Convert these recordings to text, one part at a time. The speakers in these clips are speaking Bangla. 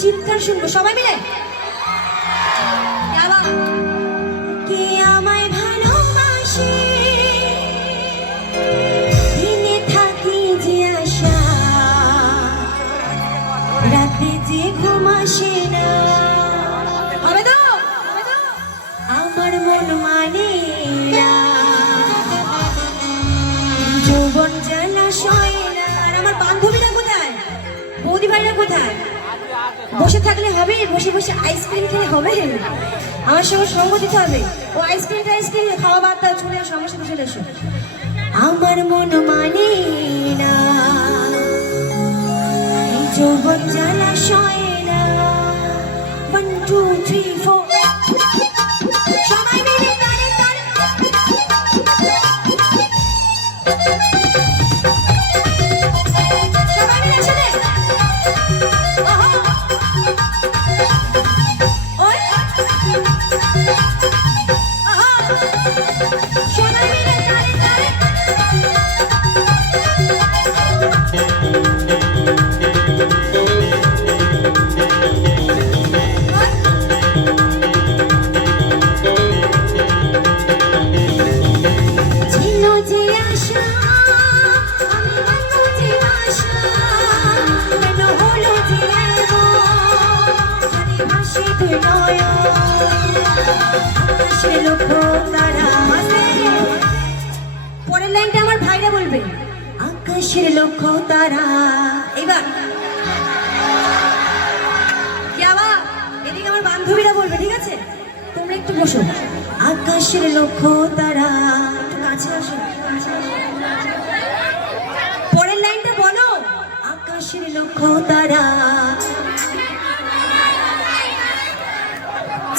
চিৎকার শুনবো সবাই মিলে। কে আমায় ভালোবাসে দিনে থাকি যে আশা, রাতে যে ঘুম আসে না। হবে তো আমার মন মানে না, যৌবন জলাশয় না। আর আমার বান্ধবীরা কোথায়, বৌদি ভাইরা কোথায়? বসে থাকলে হবে? বসে বসে আইসক্রিম খেলে হবে? আমার সঙ্গে সঙ্গ দিতে হবে। ও আইসক্রিম খাওয়া বাদ দাও, চলে এসো আমার সাথে, চলে এসো। আমার মন মানে না, যৌবন জলাশয় না। 1 2 3 4 সবাই মিলে তালে তালে। সবাই মিলে একসাথে। পরের লাইনটা আমার ভাইরা বলবে, আকাশের লক্ষ্য তারা। এবার এদিকে আমার বান্ধবীরা বলবে, ঠিক আছে? তোমরা একটু বসো। আকাশের লক্ষ্য তারা, একটু কাছে আসো। পরের লাইনটা বলো, আকাশের লক্ষ্য তারা,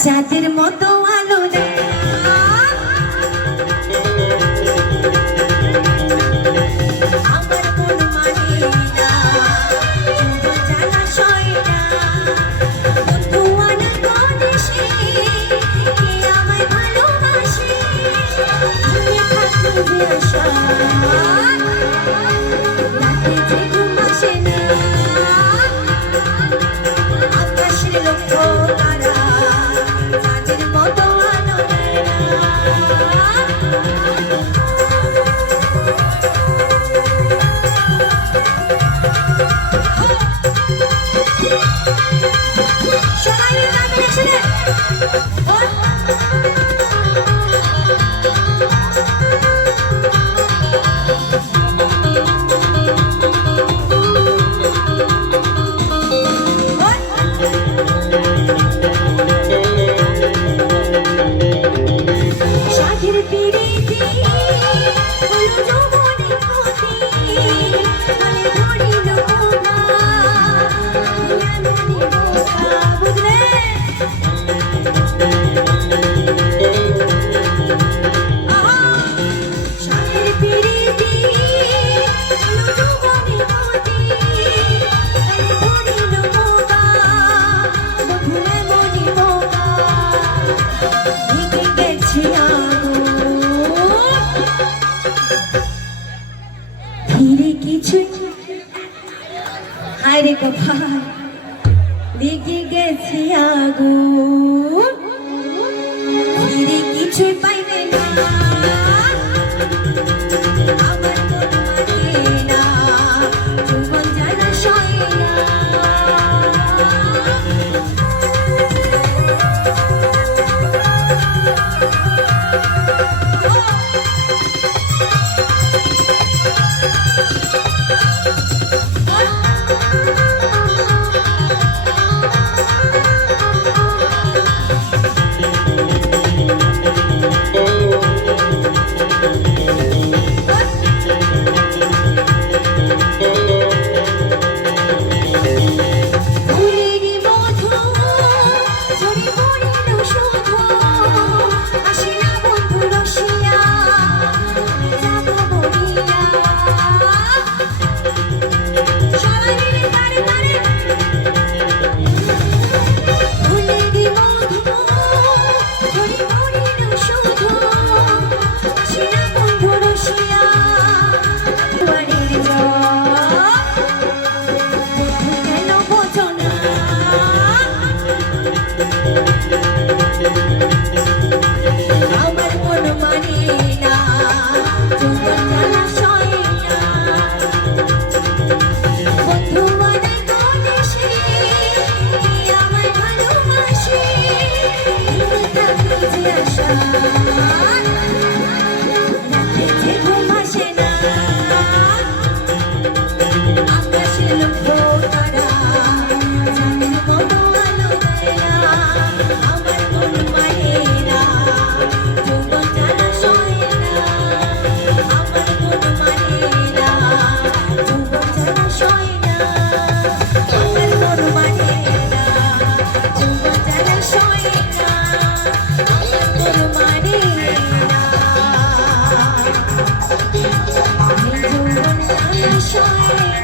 চাঁদের মতো আলো দেয়। আমার মন মানে না, যৌবন জলাশয় না। বন্ধু আনা কদেশে, কে আমায় ভালোবাসে দিনে থাকি যে আশা, রাতে যে ঘুম আসে না। আকাশের লক্ষ্য তারা, চাঁদের মতো আলো দেয় না। সবাই মিলে গান একসাথে। সাধের পিড়িতি হলো যৌবনে ক্ষতি, মানে ধরিল না বুঝলে? সাধের পিড়িতি হলো যৌবনে ক্ষতি, মানে ধরিল না বধুরে মনি বোকা। ঢেকে গেছি ফিরে কিছু হায়রে কপাল, লেগে গেছি আগুন, ফিরে কিছুই পাইবে না। আমার মন মানে না, যৌবন জলাশয় না। জলাশয়